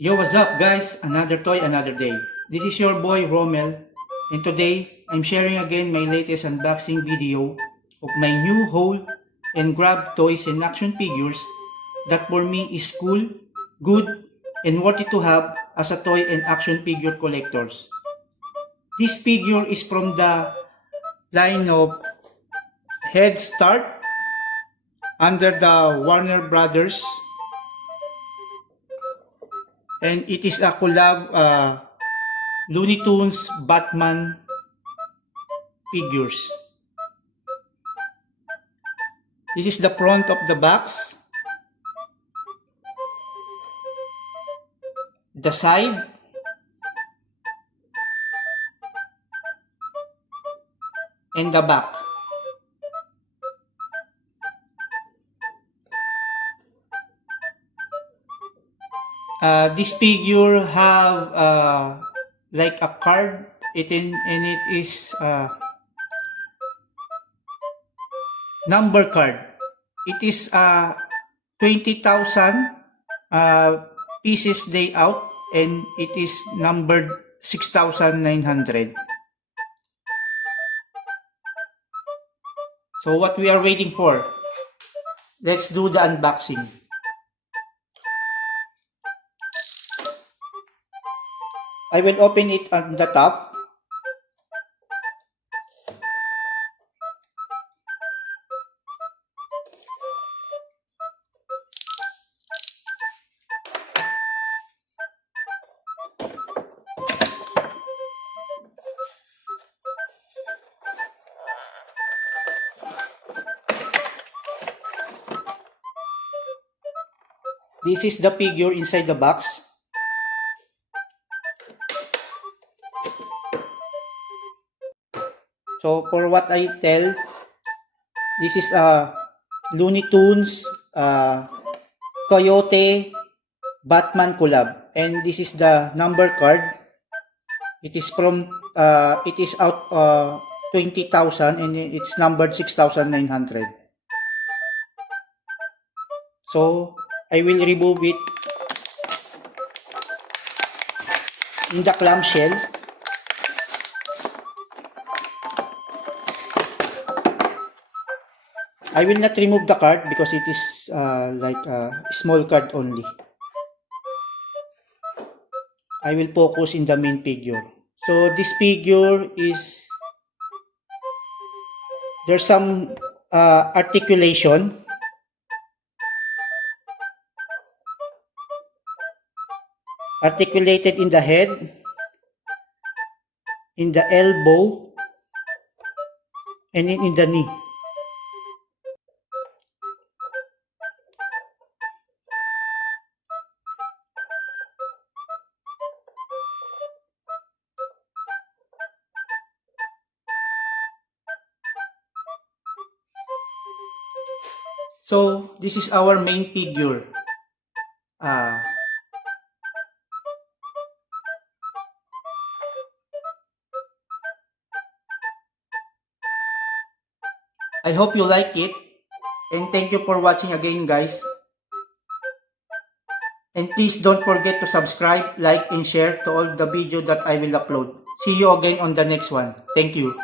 Yo, what's up guys? Another toy, another day. This is your boy Rommel, and today I'm sharing again my latest unboxing video of my new haul and grab toys and action figures that for me is cool, good, and worthy to have as a toy and action figure collectors. This figure is from the line of Head Start under the Warner Brothers, and it is a collab Looney Tunes Batman figures. This is the front of the box, the side, and the back. This figure have like a card, and it is number card. It is 20,000 pieces layout, and it is numbered 6,900. So what we are waiting for? Let's do the unboxing. I will open it on the top. This is the figure inside the box. So for what I tell, this is Looney Tunes Coyote Batman collab, and this is the number card. It is from it is out 20,000, and it's numbered 6,900. So I will remove it in the clamshell. I will not remove the card because it is like a small card only. I will focus in the main figure. So this figure is, there's some articulation. Articulated in the head, in the elbow, and in the knee. So this is our main figure. I hope you like it, and thank you for watching again guys. And please don't forget to subscribe, like, and share to all the video that I will upload. See you again on the next one. Thank you.